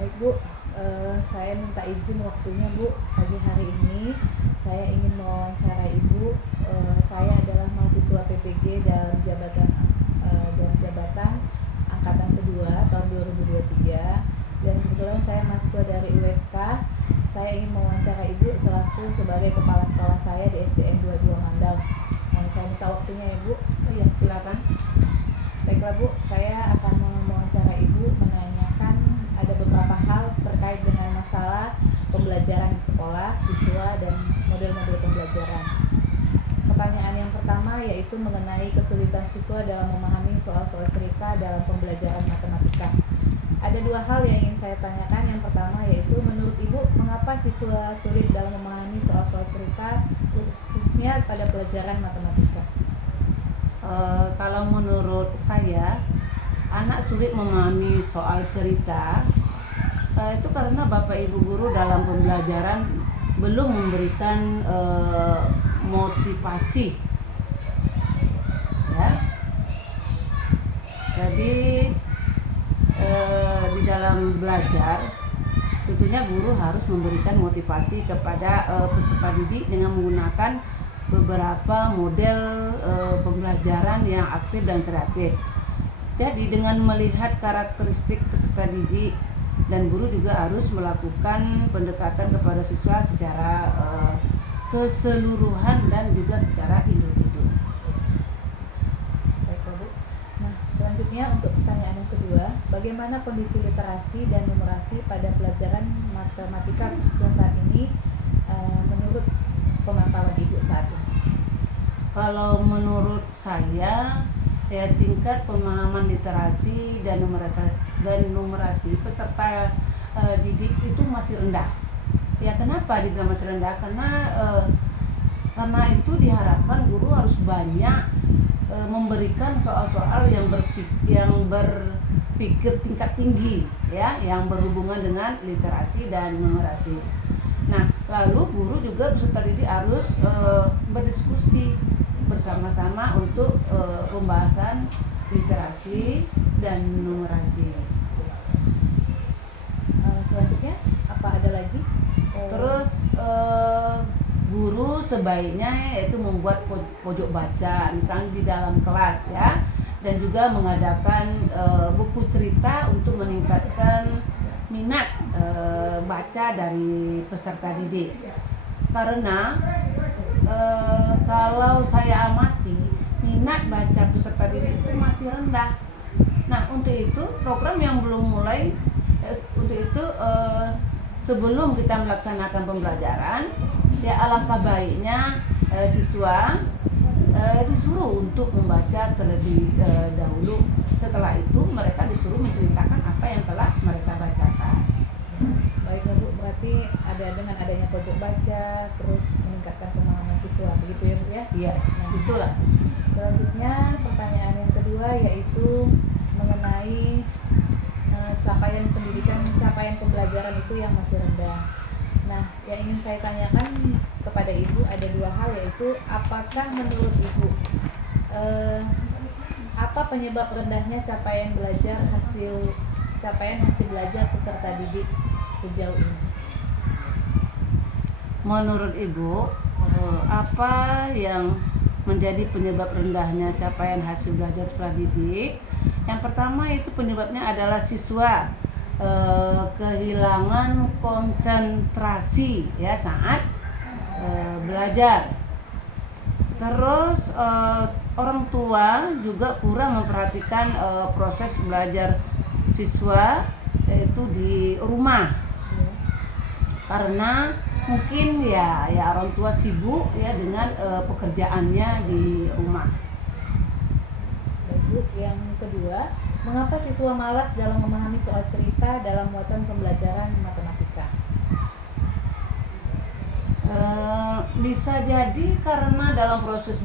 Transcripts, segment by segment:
Baik Bu, saya minta izin waktunya Bu. Pagi hari ini saya ingin mewawancara Ibu. Saya adalah mahasiswa PPG dalam jabatan angkatan kedua tahun 2023 dan kebetulan saya mahasiswa dari USK. Saya ingin mewawancara Ibu selaku sebagai kepala sekolah saya di SDN 22 Mandal. Saya minta waktunya ya Bu. Oh ya, silakan. Baiklah Bu, saya akan mewawancara Ibu menanyakan ada beberapa hal terkait dengan masalah pembelajaran di sekolah, siswa, dan model-model pembelajaran. Pertanyaan yang pertama yaitu mengenai kesulitan siswa dalam memahami soal-soal cerita dalam pembelajaran matematika. Ada dua hal yang ingin saya tanyakan. Yang pertama yaitu menurut Ibu, mengapa siswa sulit dalam memahami soal-soal cerita khususnya pada pelajaran matematika? Kalau menurut saya, anak sulit memahami soal cerita itu karena Bapak Ibu guru dalam pembelajaran belum memberikan motivasi, ya. Jadi di dalam belajar tentunya guru harus memberikan motivasi kepada peserta didik dengan menggunakan beberapa model pembelajaran yang aktif dan kreatif. Jadi dengan melihat karakteristik peserta didik dan guru juga harus melakukan pendekatan kepada siswa secara keseluruhan dan juga secara individu. Baik Bu. Nah, selanjutnya untuk pertanyaan yang kedua, bagaimana kondisi literasi dan numerasi pada pelajaran matematika khususnya saat ini menurut pemantauan Ibu saat ini? Kalau menurut saya, ya tingkat pemahaman literasi dan numerasi peserta didik itu masih rendah. Ya kenapa dibilang masih rendah? Karena itu diharapkan guru harus banyak memberikan soal-soal yang berpikir tingkat tinggi, ya, yang berhubungan dengan literasi dan numerasi. Nah, lalu guru juga peserta didik harus berdiskusi bersama-sama untuk pembahasan literasi dan numerasi. Selanjutnya apa ada lagi? Terus guru sebaiknya yaitu membuat pojok baca misalnya di dalam kelas, ya, dan juga mengadakan buku cerita untuk meningkatkan minat baca dari peserta didik. Karena kalau saya amati minat baca peserta didik itu masih rendah. Nah, untuk itu program yang belum mulai, untuk itu sebelum kita melaksanakan pembelajaran, ya alangkah baiknya siswa disuruh untuk membaca terlebih dahulu. Setelah itu mereka disuruh menceritakan apa yang telah mereka bacakan. Baiklah Bu, berarti dengan adanya pojok baca terus meningkatkan pemahaman siswa, begitu ya Bu ya? Iya, itulah. Selanjutnya pertanyaan yang kedua yaitu mengenai capaian pendidikan, capaian pembelajaran itu yang masih rendah. Nah, yang ingin saya tanyakan kepada Ibu ada dua hal, yaitu apakah menurut Ibu apa penyebab rendahnya capaian hasil belajar peserta didik sejauh ini? Menurut Ibu, apa yang menjadi penyebab rendahnya capaian hasil belajar peserta didik? Yang pertama itu penyebabnya adalah siswa kehilangan konsentrasi, ya, saat belajar. Terus orang tua juga kurang memperhatikan proses belajar siswa yaitu di rumah. Karena mungkin ya orang tua sibuk ya dengan pekerjaannya di rumah. Baik, yang kedua, mengapa siswa malas dalam memahami soal cerita dalam muatan pembelajaran matematika? Bisa jadi karena dalam proses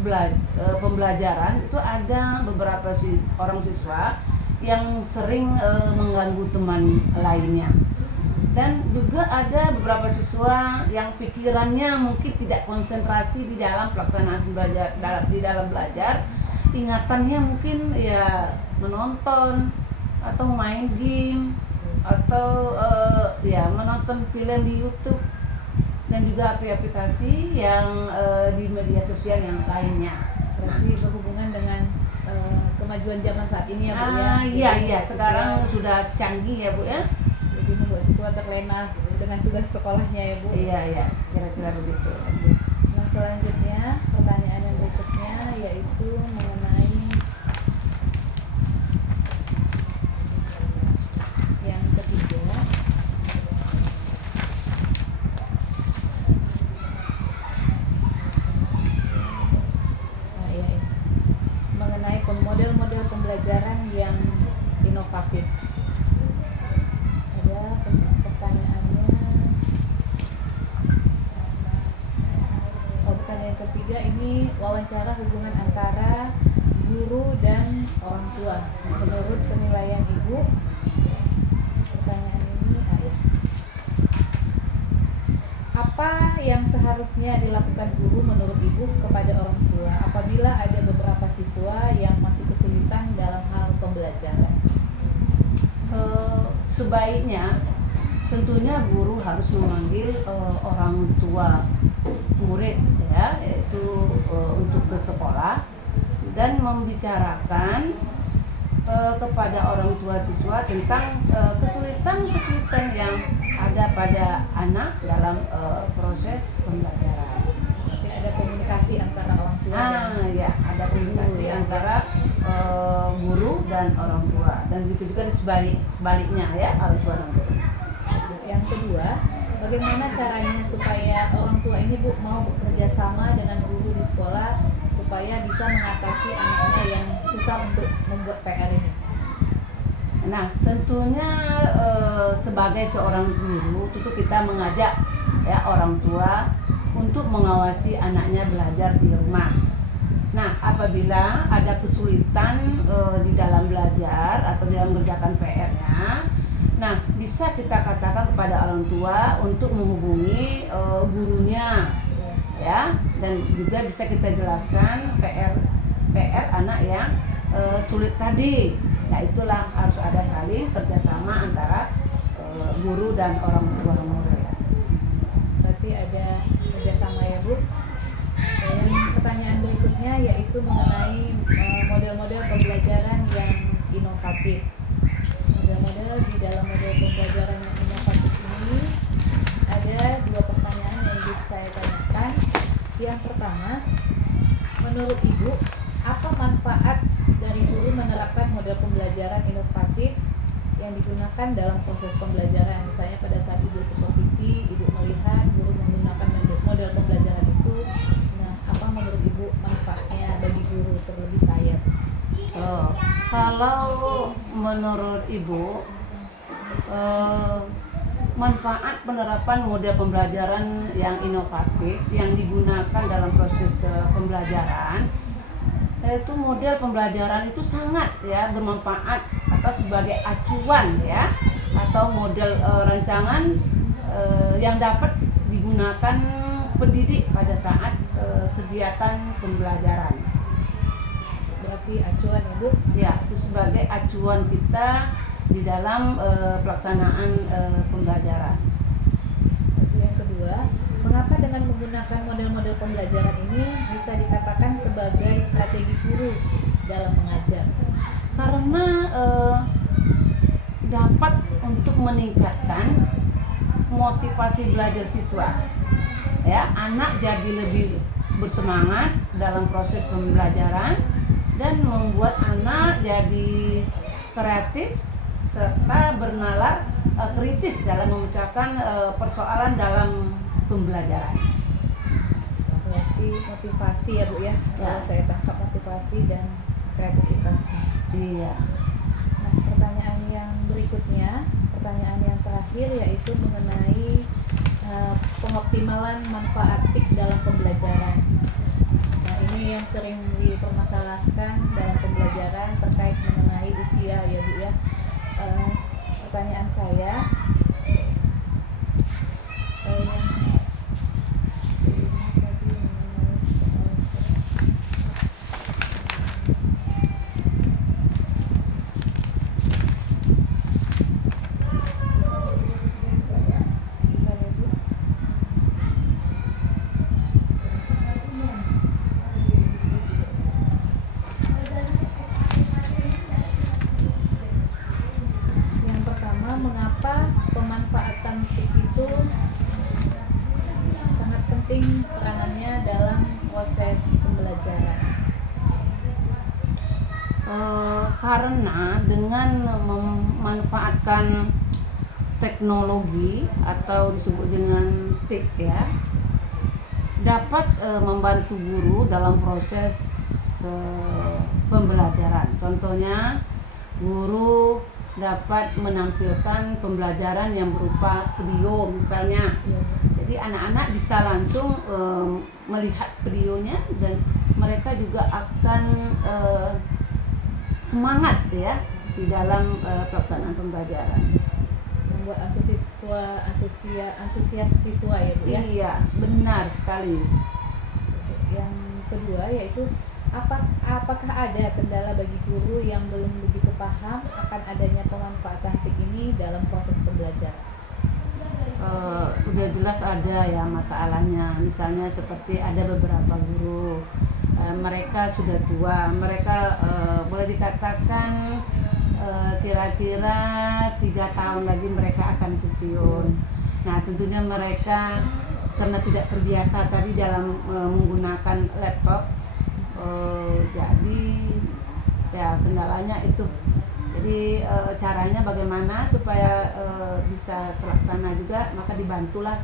pembelajaran itu ada beberapa orang siswa yang sering mengganggu teman lainnya. Dan juga ada beberapa siswa yang pikirannya mungkin tidak konsentrasi di dalam pelaksanaan belajar, ingatannya mungkin ya menonton atau main game. atau ya menonton film di YouTube dan juga aplikasi yang di media sosial yang lainnya. Berarti berhubungan dengan kemajuan zaman saat ini ya Bu ya. Iya Jadi iya membuat sekarang siswa- sudah canggih ya Bu ya. Jadi membuat siswa terlena dengan tugas sekolahnya ya Bu. Iya iya kira-kira begitu. Oke. Nah selanjutnya pertanyaan yang berikutnya yaitu mengenai yang ketiga. Nah, ya, ini. Mengenai model-model pembelajaran yang inovatif. Ada pertanyaannya. Oh, pertanyaan ketiga ini wawancara hubungan antara guru dan orang tua. Menurut penilaian Ibu, pertanyaan ini ya. Apa yang seharusnya dilakukan guru menurut Ibu kepada orang tua apabila ada beberapa siswa yang masih kesulitan dalam hal pembelajaran? Sebaiknya tentunya guru harus memanggil orang tua murid ya, yaitu untuk ke sekolah dan membicarakan kepada orang tua siswa tentang kesulitan-kesulitan yang ada pada anak dalam proses pembelajaran. Berarti ada komunikasi antara orang tua dan Ya, ada komunikasi guru, ya. antara guru dan orang tua dan begitu juga sebaliknya ya, orang tua dan guru. yang kedua, bagaimana caranya supaya orang tua ini Bu mau bekerja sama dengan guru di sekolah supaya bisa mengatasi anaknya yang susah untuk membuat PR ini? Nah, tentunya sebagai seorang guru itu kita mengajak ya orang tua untuk mengawasi anaknya belajar di rumah. Nah, apabila ada kesulitan di dalam belajar atau di dalam mengerjakan PR-nya, nah bisa kita katakan kepada orang tua untuk menghubungi gurunya, ya, dan juga bisa kita jelaskan PR anak yang sulit tadi. Nah, itulah harus ada saling kerjasama antara guru dan orang tua murid. Berarti ada kerjasama ya Bu. Yang pertanyaan berikutnya yaitu mengenai model-model pembelajaran yang inovatif. Model-model di dalam model pembelajaran yang inovatif ini ada dua pertanyaan yang bisa saya tanyakan. Yang pertama, menurut Ibu, apa manfaat dari guru menerapkan model pembelajaran inovatif yang digunakan dalam proses pembelajaran? Misalnya pada saat Ibu supervisi, Ibu melihat guru menggunakan model pembelajaran itu. Nah, apa menurut Ibu manfaatnya bagi guru, terlebih saya? Kalau menurut Ibu, manfaat penerapan model pembelajaran yang inovatif yang digunakan dalam proses pembelajaran, yaitu model pembelajaran itu sangat ya bermanfaat atau sebagai acuan ya, atau model rancangan yang dapat digunakan pendidik pada saat kegiatan pembelajaran. Berarti acuan ya Bu? Ya, itu sebagai acuan kita di dalam pelaksanaan pembelajaran. Yang kedua, mengapa dengan menggunakan model-model pembelajaran ini bisa dikatakan sebagai strategi guru dalam mengajar? Karena dapat untuk meningkatkan motivasi belajar siswa. Ya, anak jadi lebih bersemangat dalam proses pembelajaran dan membuat anak jadi kreatif serta bernalar kritis dalam memecahkan persoalan dalam pembelajaran. Berarti motivasi ya Bu ya? Kalau saya tangkap motivasi dan kreativitasnya. Iya. Nah, pertanyaan yang berikutnya, pertanyaan yang terakhir yaitu mengenai pengoptimalan manfaatik dalam pembelajaran. Nah, ini yang sering dipermasalahkan dalam pembelajaran terkait mengenai usia ya Bu ya. Pertanyaan saya, kenapa pemanfaatan TIK itu sangat penting peranannya dalam proses pembelajaran? Karena dengan memanfaatkan teknologi atau disebut dengan TIK ya, dapat membantu guru dalam proses pembelajaran. Contohnya, guru dapat menampilkan pembelajaran yang berupa video misalnya. Jadi anak-anak bisa langsung melihat videonya dan mereka juga akan semangat ya di dalam pelaksanaan pembelajaran. Membuat antusias siswa ya Bu ya. Iya, benar sekali. Yang kedua yaitu apakah ada kendala bagi guru yang belum begitu paham akan adanya pemanfaatan TIK ini dalam proses pembelajaran? Udah jelas ada ya masalahnya. Misalnya seperti ada beberapa guru mereka sudah tua, mereka boleh dikatakan kira-kira 3 tahun lagi mereka akan pensiun. Nah tentunya mereka karena tidak terbiasa tadi dalam menggunakan laptop, jadi ya kendalanya itu. Jadi caranya bagaimana supaya bisa terlaksana juga, maka dibantulah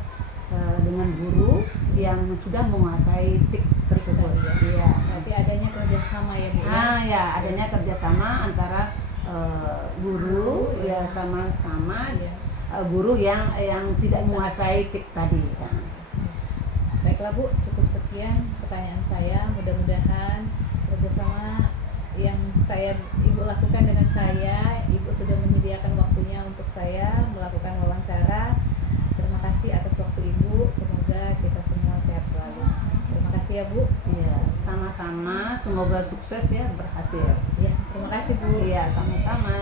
dengan guru yang sudah menguasai TIK tersebut. Iya. Berarti adanya kerjasama ya Bu ya? Ya adanya kerjasama antara guru ya sama-sama guru yang tidak menguasai TIK tadi. Ya. Baiklah Bu, cukup sekian pertanyaan saya. Mudah-mudahan kerjasama yang Ibu lakukan dengan saya, Ibu sudah menyediakan waktunya untuk saya melakukan wawancara. Terima kasih atas waktu Ibu. Semoga kita semua sehat selalu. Terima kasih ya Bu. Iya, sama-sama. Semoga sukses ya, berhasil. Ya, terima kasih Bu. Iya, sama-sama.